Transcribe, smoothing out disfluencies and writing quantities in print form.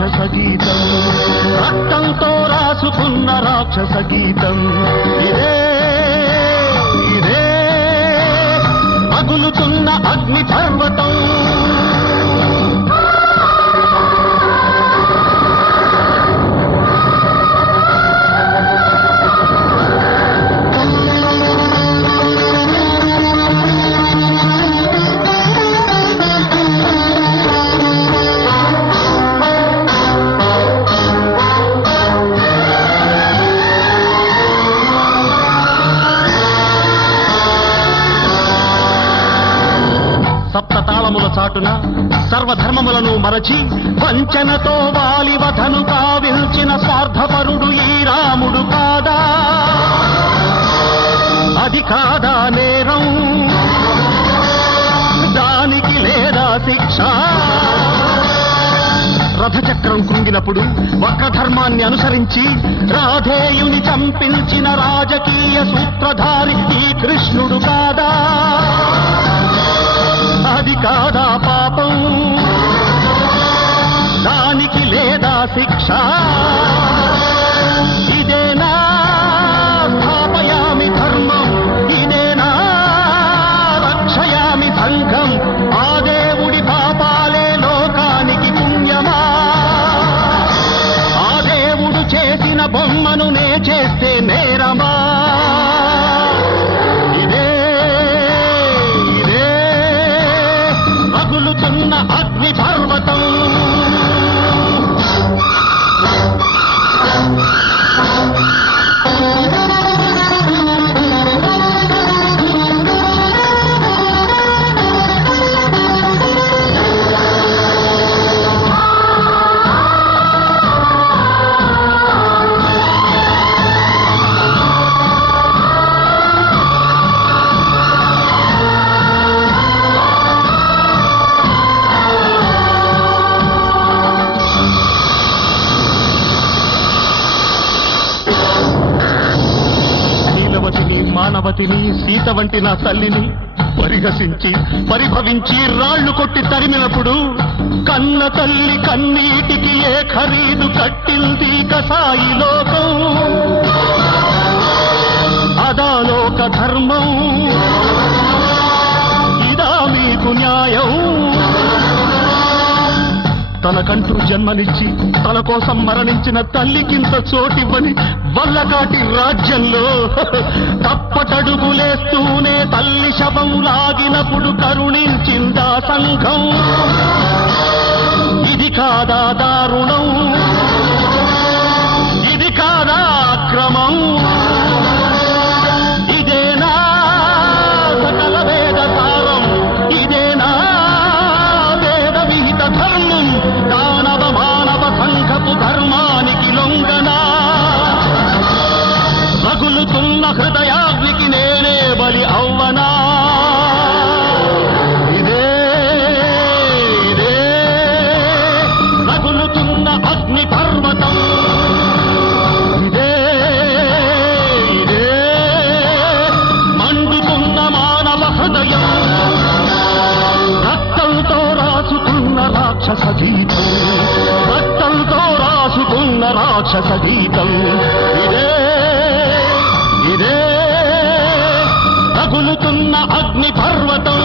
రాక్షస గీతం, రక్తంతో రాసుకున్న రాక్షస గీతం ఇదే ఇదే పగులుతున్న అగ్ని పర్వతం. సప్తతాళముల చాటున సర్వధర్మములను మరచి వంచనతో వాలివధను కావిల్చిన స్వార్థపరుడు ఈ రాముడు కాదా? అది కాదా నేరం? దానికి లేదా శిక్ష? రథచక్రం కృంగినప్పుడు వక్రధర్మాన్ని అనుసరించి రాధేయుని చంపించిన రాజకీయ సూత్రధారి ఈ కృష్ణుడు కాదా? అది కాదా పాపం? దానికి లేదా శిక్ష? ఇదేనా స్థాపయామి ధర్మం, ఇదేనా రక్షయామి సంఘం? ఆ దేవుడి పాపాలే లోకానికి పుణ్యమా? ఆ దేవుడు చేసిన బొమ్మను నే చేస్తే నేరమా? అగ్ని పర్వతం. మానవతిని సీత వంటి నా తల్లిని పరిహసించి పరిభవించి రాళ్లు కొట్టి తరిమినప్పుడు కన్న తల్లి కన్నీటికి ఏ ఖరీదు కట్టింది కసాయి లోకం? అదా లోక ధర్మం? ఇదా మీకు న్యాయం? తనకంటూ జన్మనిచ్చి తన కోసం మరణించిన తల్లికింత చోటివ్వని వల్లకాటి రాజ్యంలో తప్పటడుగులేస్తూనే తల్లి శవం లాగినప్పుడు కరుణించిందా సంఘం? ఇది కాదా దారుణం? ఇది కాదా అక్రమం? ఇదేనా సకల వేద సారం? ఇదేనా వేద విహిత ధర్మం? దానవ మానవ సంఘపు ధర్మానికి లొంగనా? రగులుతున్న హృదయాగ్నికి నేనే బలి అవ్వనా? ఇదే ఇదే రగులుతున్న అగ్ని పర్వతం. ఇదే ఇదే మండుతున్న మానవ హృదయం. రక్తంతో రాసుకున్న రాక్షస గీతం, రక్తంతో రాసుకున్న రాక్షస గీతం ఇదే ఇదే రగులుతున్న అగ్ని పర్వతం.